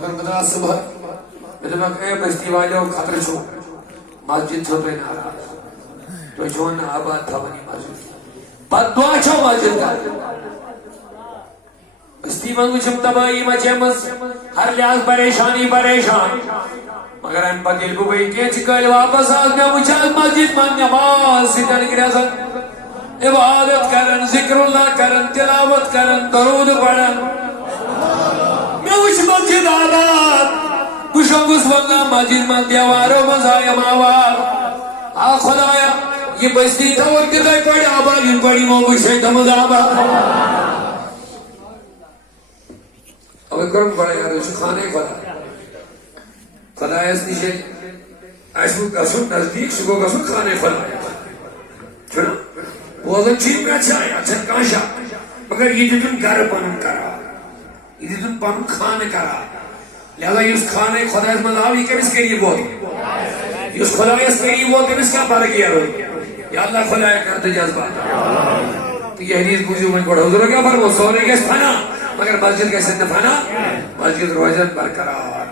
اگر خدا صبح میں دماغ اے بستی والوں خطر چھو مسجد چھو پہ ناراض تو چھو نا آباد تھا بنی مسجد بد دعا چھو مسجد کا بستی منگو چھم تباہی مچیمز ہر لحاظ پریشانی پریشان مگر ان پا دل کو گئی کیچ کل واپس آج میں مجھاد مسجد من نماز سیدن گریزن عبادت کرن ذکر اللہ کرن تلاوت کرن درود پڑھن میں وچ مسجد آباد کشنگس واللہ مسجد من دیوارو مزایم آوار آ خدایا یہ بستی تھا اور کتائی پڑی آباد ان پڑی موگو شیطمز آباد اب کرم پڑے گا تو کھانے خدا خدا اس نیچے ایسو گسو نزدیک سکو گسو کھانے خدا چھوڑا بوزن چیز میں اچھا ہے اچھا کاشا مگر یہ جتن گھر پنن کرا یہ جتن پنن کھانے کرا لہذا یہ اس کھانے خدا اس مذہب یہ کمیس کے لیے بہت یہ اس خدا اس کے لیے بہت کمیس کا پارا کیا روئی یا اللہ خدا کرتے جذبات تو یہ حدیث پوچھو میں پڑھا حضور کیا فرمو سونے کے فنا مگر مسجد کیسے نفانا مسجد روزن برقرار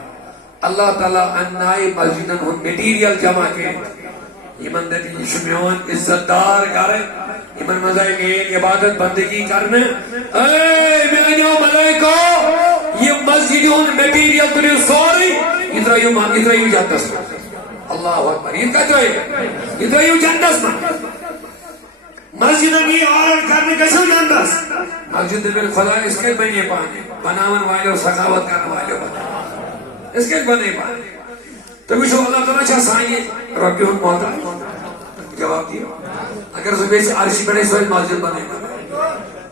اللہ تعالیٰ انائی مسجدن ہن میٹیریل جمع کے ایمن دیتی شمیون عزتدار کرے ایمن مزائی عبادت بندگی کرنے اے میانیوں ملائکو یہ مسجد ہن میٹیریل تلی سوری ادھر یوں جندس اللہ اکبر یہ کہتا ہے ادھر یوں جندس مسجد کی آرڈ کرنے کسو جاندس مسجد میں خدا اس کے بنے پانے بناون والے اور سخاوت کرنے والے بنا اس کے بنے پانے تو کچھ اللہ تعالیٰ چاہ سائیں ربی ہن موتا جواب دیا اگر صبح سے عرشی بڑے سوئے مسجد بنے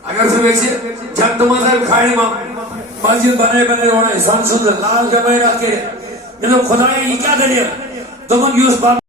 اگر صبح سے جب تو مذہب کھاڑی مسجد بنے ہونا احسان سندر لال جمعی رکھ کے خدا یہ کیا دلیل تم یوس بات